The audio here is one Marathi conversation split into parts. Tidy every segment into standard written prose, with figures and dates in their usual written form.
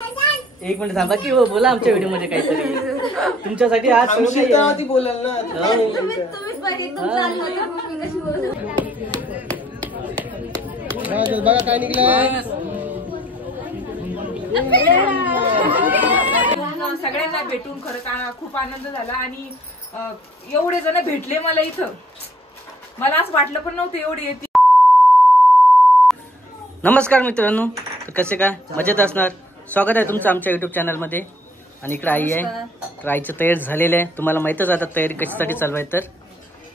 एक मिनिट थांबा की हो, बोला आमच्या व्हिडिओ मध्ये काहीतरी तुमच्यासाठी आज सगळं बोलाल ना बघा काय निघलं. सगळ्यांना भेटून खरं खूप आनंद झाला आणि एवढे जण भेटले मला इथं. मला असं वाटलं पण नव्हतं एवढी येते. नमस्कार मित्रांनो, तर कसे काय मजेत असणार. स्वागत आहे तुमचं आमच्या युट्यूब चॅनलमध्ये. आणि इकडे आई आहे, तर आईची तयारी झालेली आहे. तुम्हाला माहितच आता तयारी कशासाठी चालू आहे. तर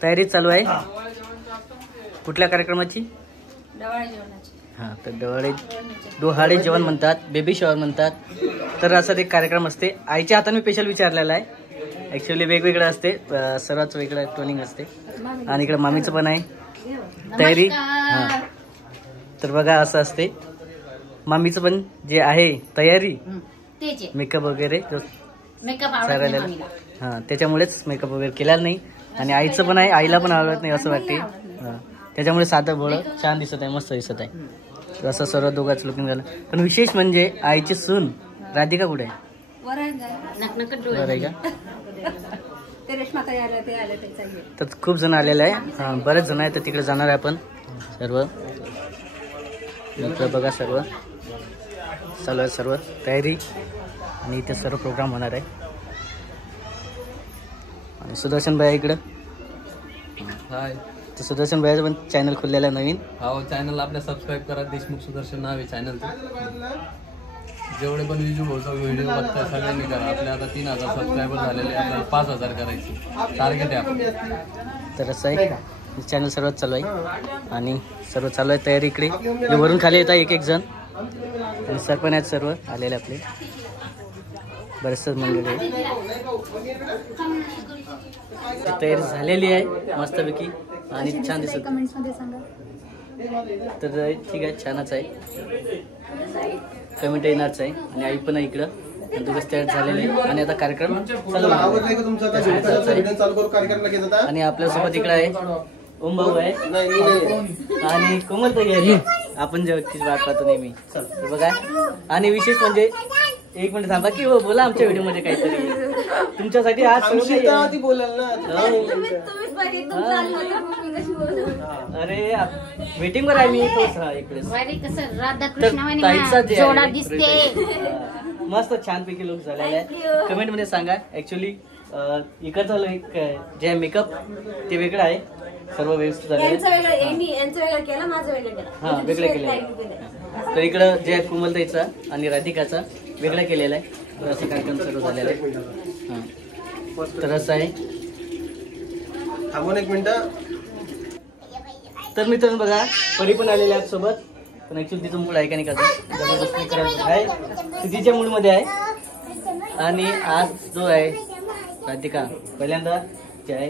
तयारी चालू आहे कुठल्या कार्यक्रमाची? हां, तर डोहाळे जेवण म्हणतात, बेबी शॉवर म्हणतात. तर असा एक कार्यक्रम असते. आईच्या हाताने स्पेशल विचारलेला आहे. ॲक्च्युली वेगवेगळं असते, सर्वच वेगळं टोनिंग असते. आणि इकडे मामीचं पण आहे तयारी. हां, तर बघा असं असते मामीचं पण जे आहे तयारी, मेकअप वगैरे सारायला. हां, त्याच्यामुळेच मेकअप वगैरे केलेला नाही. आणि आईचं पण आहे, आईला पण आवडत नाही असं वाटते. हां, त्याच्यामुळे साधं भोळं छान दिसत आहे, मस्त दिसत आहे. तर असं सर्व दोघांचं लुकिंग झालं. पण विशेष म्हणजे आईची सून राधिका कुठे आहे? बरं आहे का? तर खूप जण आलेले आहे. हां, बरेच जण आहे. तर तिकडे जाणार आहे आपण सर्व. इकडं बघा सर्व चालू आहे, सर्व तयारी. आणि इथे सर्व प्रोग्राम होणार आहे. आणि सुदर्शन भाई इकडं. हाय, तर सुदर्शन भाईचं पण चॅनल खुललेलं आहे नवीन. हो, चॅनल आपल्या सबस्क्राईब करा. देशमुख सुदर्शन नाव आहे चॅनल. जेवढे पण विजू भाऊचा व्हिडिओ बघताय सगळ्यांनी करा. आपल्या आता 3000 सबस्क्रायबर झालेले, आपल्याला 5000 करायचे टार्गेट आहे आपलं. तर असं आहे, चॅनल सर्वच चालू आहे. आणि सर्व चालू आहे तयारी. इकडे वरून खाली येतात एक एक जण. आणि सर पण आहेत सर्व आलेले आपले, बरेचसे मंडळी आहे. तयारी झालेली आहे मस्तपैकी आणि छान दिसत. तर ठीक आहे, छानच आहे. कमेंट येणारच आहे. आणि आई पण आहे इकडं. दोघंच तयार झालेले आहे. आणि आता कार्यक्रम चालू. आणि आपल्यासोबत इकडे आहे ओम भाऊ आहे आणि कोमल ताई आहे. आपण जे व्यक्तीची वाट पाहतो नेहमी बघा. आणि विशेष म्हणजे एक मिनिट थांबा की हो, बोला आमच्या व्हिडिओ मध्ये काहीतरी तुमच्यासाठी आज सगळं बोलाल ना. अरे वेटिंग वर आहे मी इकडे. मस्त छानपैकी लुक झालेला आहे. कमेंट मध्ये सांगा. ऍक्च्युली इकडचं एक जे मेकअप ते वेगळं आहे, सर्व व्यवस्थित झाले. हा, वेगळं केलेलं. तर इकडं जे आहे कोमलताईचा आणि राधिकाचा वेगळा केलेला आहे. तर असं कार्यक्रम सर्व झालेला आहे. हां, तर असं आहे. थांबून एक मिनिट. तर मित्रांनो बघा, परी पण आलेल्या आहेत सोबत. पण ऍक्च्युली तिचं मूड आहे का नाही का, जबरदस्ती करायचं आहे, ती तिच्या मूडमध्ये आहे. आणि आज जो आहे राधिका पहिल्यांदा जे आहे,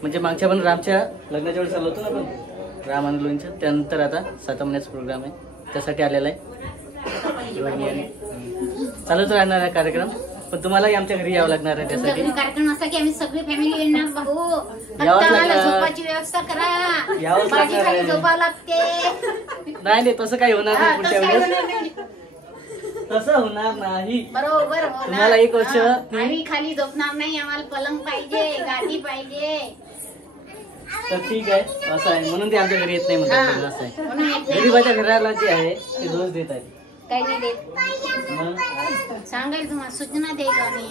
म्हणजे मागच्या पण रामच्या लग्नाच्या वेळेस चालू होतं ना आपण, राम आणि लोणचं. त्यानंतर आता 7 महिन्याचा प्रोग्राम आहे, त्यासाठी आलेला आहे. चालूच राहणार आहे कार्यक्रम. पण तुम्हालाही आमच्या घरी यावं लागणार आहे. त्यासाठी कार्यक्रम असा की आम्ही सगळी फॅमिली येणार. भाऊ झोपाची व्यवस्था करा, यावंच लागणार. झोपावं लागते. नाही तसं काही होणार नाही पुढच्या वेळेस. तसं होणार नाही. बरोबर, तुम्हाला 1 वर्ष आम्ही खाली झोपणार नाही. आम्हाला पलंग पाहिजे, गादी पाहिजे. तर ठीक आहे, असं आहे. म्हणून ते आमच्या घरी येत नाही म्हणतात. असं आहे, गरीबाच्या घराला जे आहे ते दोष देत आहेत. काही नाही देत, सांगायला तुम्हाला सूचना द्यायला आम्ही.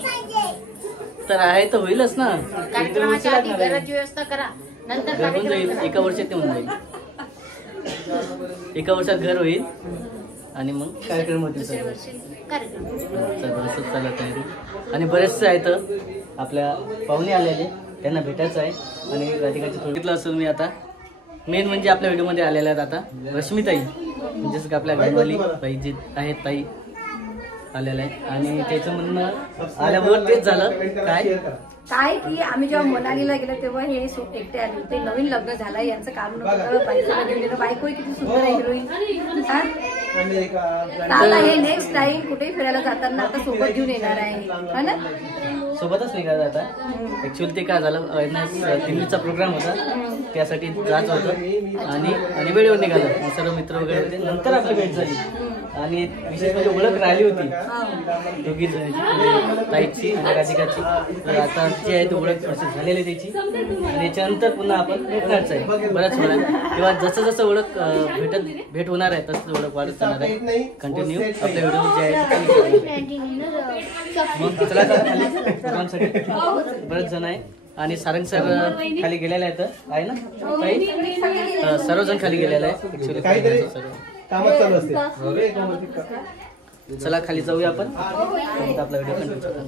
तर आहे तर होईलच ना. कार्यक्रमाच्या आधी घराची व्यवस्था करा, नंतर होऊन जाईल. 1 वर्षात ते होऊन जाईल. 1 वर्षात घर होईल आणि मग कार्यक्रम होतील सगळे. असंच चालत आहे. आणि बरेचसे आहेत आपल्या पाहुणे आलेले, त्यांना भेटायचं आहे. आणि राधिकाची थोडीतलं असून मी आता मेन म्हणजे आपल्या व्हिडिओमध्ये आलेल्या आहेत आता रश्मीताई, म्हणजेच का आपल्या घरवाली बाई जी आहेत ताई आलेल्या आहे. आणि त्याचं म्हणणं आल्यावर तेच झालं काय की आम्ही जेव्हा मनालीला गेलो तेव्हा हे एकटे आले होते. नवीन लग्न झालं, यांचं काम नव्हतं. बायकोला घेऊन गेलं. बायको किती सुंदर आहे, हिरोईन. आता हे नेक्स्ट टाइम कुठेही फिरायला जाताना आता सोबत घेऊन येणार आहे ना. सोबतच निघाला आता. ऍक्च्युअली ते काय झालं, दिल्लीचा प्रोग्राम होता, त्यासाठी जात होतं. आणि वेळेवर निघालं. सर्व मित्र वगैरे होते. नंतर आपली भेट झाली. आणि विशेष म्हणजे ओळख राहिली होती दोघी ताईची आणि राधिकाची. तर आता जी आहे ती ओळख थोडीशी झालेली आहे त्याची आणि याच्यानंतर पुन्हा आपण भेटणारच आहे बऱ्याच वेळा. तेव्हा जसं जसं ओळख भेट होणार आहे तसं ओळख वाढत जाणार आहे. कंटिन्यू आपल्या व्हिडिओ जे आहे मग चला खाली सर्वांसाठी बरेच जण आहे आणि सारंग सर खाली गेलेले आहेत आहे ना काही सर्वजण खाली गेलेले आहे ऍक्च्युली कामच चालू असते. चला खाली जाऊया आपण आपला व्हिडिओ कंटिन्यू करू.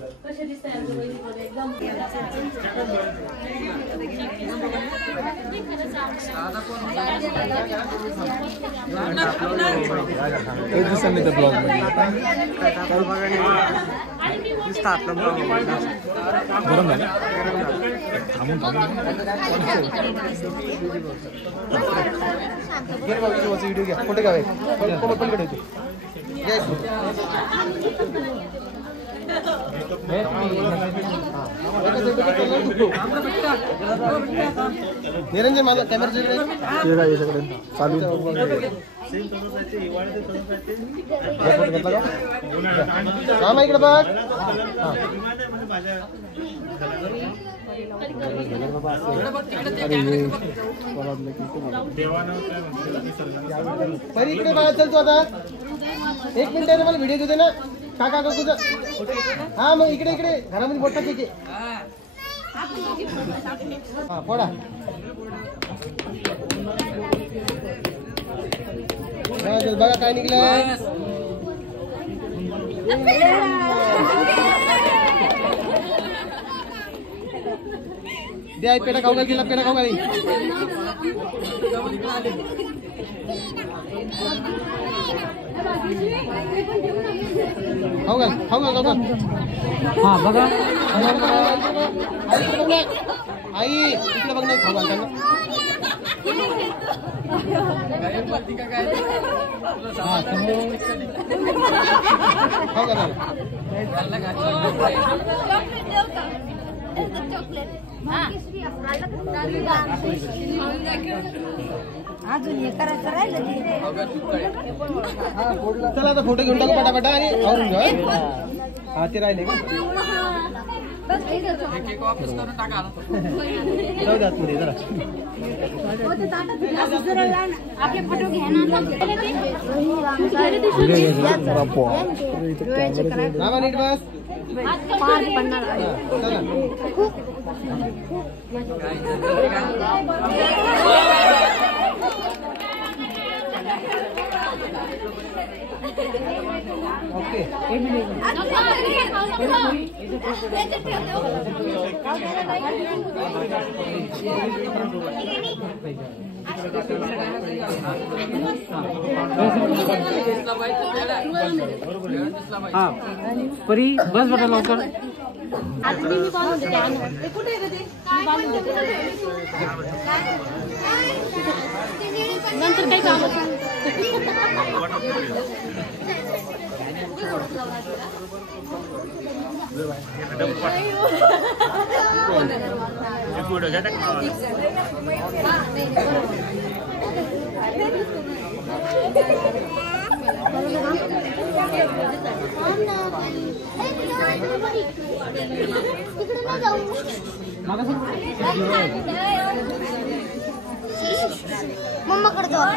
एक दिवसांनी त्या ब्लॉग मध्ये गरम झालं व्हिडिओ घ्या फोटो घ्यावे पण कडे निरंजन माझा कॅमेरा चालू रामा इकडे बघ. परी इकडे बघा चलतो आता 1 मिनिट मला व्हिडिओ घेऊ दे ना काका तुझं. हा मग इकडे इकडे घरामध्ये मोठा केक आहे. हा फोडा बघा काय निघलं. द्या पेढा खाऊ का गेला पेढा खाऊ का खाऊ का हा बघा आई इकडे बघ नाही खाऊ घालताना. खाऊ का अजून हे करायचं राहिलं. चला आता फोटो घेऊन टाकू पटापटा आणि आवरून घेऊ. हा ते राहिले का जाऊ द्या आतमध्ये जरा. आपले फोटो घ्या ना. रामा नीट बस. चला ओके हा परी बस बघा लवकर. नंतर काही काम मम्माकडे जाऊ.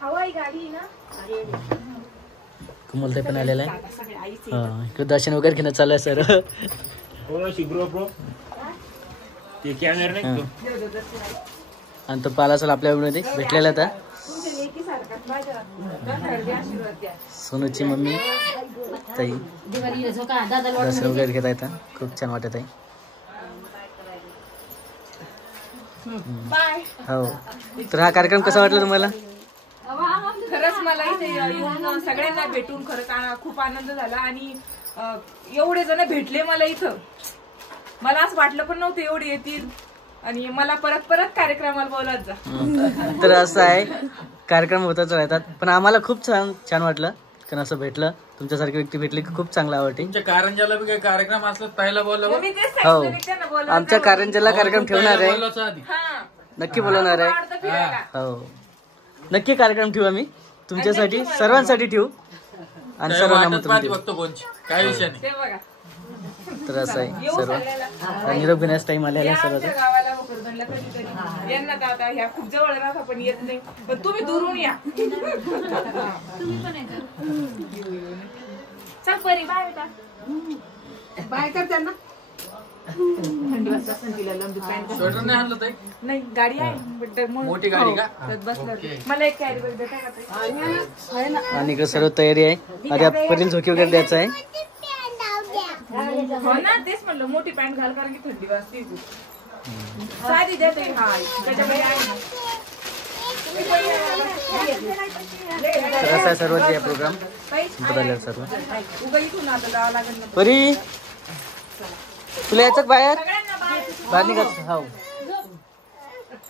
हवाई गाडी ना कमलताई पण आलेला आहे. इकडे दर्शन वगैरे घेणं चालू आहे सर. आणि तो पाला सर आपल्या मध्ये भेटलेला आता. सोनूची मम्मी ताई दर्शन वगैरे घेता येतं. खूप छान वाटत आहे. हो तर हा कार्यक्रम कसा वाटला तुम्हाला? खरंच मला इथे येऊन सगळ्यांना भेटून खरं खूप आनंद झाला आणि एवढे जण भेटले मला इथं. मला असं वाटलं पण नव्हतं एवढे येतील आणि मला परत परत कार्यक्रमाला बोलत जा. तर असं आहे, कार्यक्रम होतच राहतात. पण आम्हाला खूप छान वाटलं कारण असं भेटलं. तुमच्यासारखी व्यक्ती भेटली की खूप चांगला आवडते. तुमच्या कारंजाला बी काही कार्यक्रम असला पहिला बोलावं. मी तेच हो, सांगितलं मी त्यांना बोलवलं. आमच्या कारंजाला कार्यक्रम ठेवणार आहे. बोलावचं आधी. हा. नक्की बोलवणार आहे. आवडतं फिरायला. हो, नक्की कार्यक्रम ठेवू आम्ही तुमच्यासाठी, सर्वांसाठी ठेवू आणि सर्वांना आमंत्रण देऊ. बघतो कोणची काय विषय नाही. ते बघा तर असं आहे येऊ सर्व. सगळ्याला. निरोप घेण्यास टाइम आलेला या आहे सर्वांचा. आमच्या गावाला भोकरदनला कधीतरी. यांना तर आता ह्या खूप जवळ राहता पण येत नाही. पण तुम्ही दुरून या. चल परी बाय बेटा. बाय कर त्यांना. थंडी वाजता संधीला लंबी पॅन्ट. स्वेटर नाही आणलं ताई? नाही गाडी आहे but मग- मोठी गाडी का? हो, त्यात बसलं होतं. मला एक कॅरी बॅग देता का ताई? आणि इकडे सर्व तयारी आहे. आधी परील झोकी वगैरे द्यायचं आहे. हो ना तेच म्हणलं मोठी पॅन्ट घाल कारण की थंडी वाजते. साधी द्या ताई. हा त्याच्यामध्ये आहे ना. तर असा आहे सर्वांचा प्रोग्राम ताई, बदलला सर्व. उगा इथून आता जावं लागेल ना. परी तुला यायचं बाहेर सगळ्यांना बाय. बाहेर निघायचं. हो,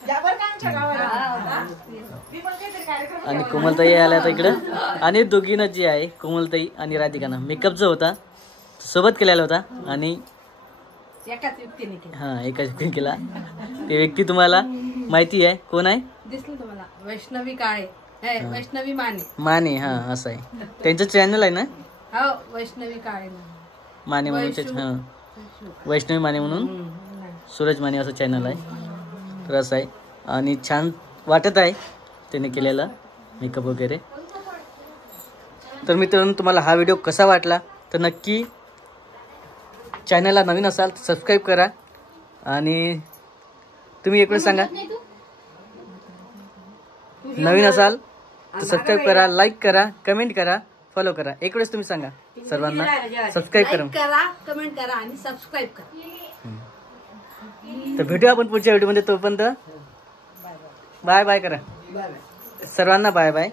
या बरं का आमच्या गावाला. हा? मी पण काहीतरी कार्यक्रम आणि कोमलताई आल्या आता इकडं. आणि दोघीनं जी आहे कोमलताई आणि राधिकानं मेकअप जो होता सोबत केलेला होता आणि एकाच व्यक्तीने केलं. हा एकाच व्यक्तीने केला. ते व्यक्ती तुम्हाला माहिती आहे कोण आहे? दिसलं तुम्हाला? वैष्णवी काळे. हे, वैष्णवी माने. माने. हा असं आहे, त्यांचं चॅनल आहे ना हो, वैष्णवी काळे. माने म्हणून. हा, वैष्णवी माने म्हणून सूरज माने असं चॅनल आहे. तर असं आहे आणि छान वाटत आहे त्याने केलेलं मेकअप वगैरे. तर मित्रांनो तुम्हाला हा व्हिडिओ कसा वाटला तर नक्की चॅनलला नवीन असाल तर सबस्क्राईब करा. आणि तुम्ही एक वेळ सांगा, नवीन असाल तर सबस्क्राईब करा, लाईक करा, कमेंट करा, फॉलो करा. एक वेळेस तुम्ही सांगा सर्वांना सबस्क्राईब करा. करा, कमेंट करा आणि सबस्क्राईब करा. तर भेटूया आपण पुढच्या व्हिडिओमध्ये. तोपर्यंत बाय बाय करा सर्वांना. Bye bye.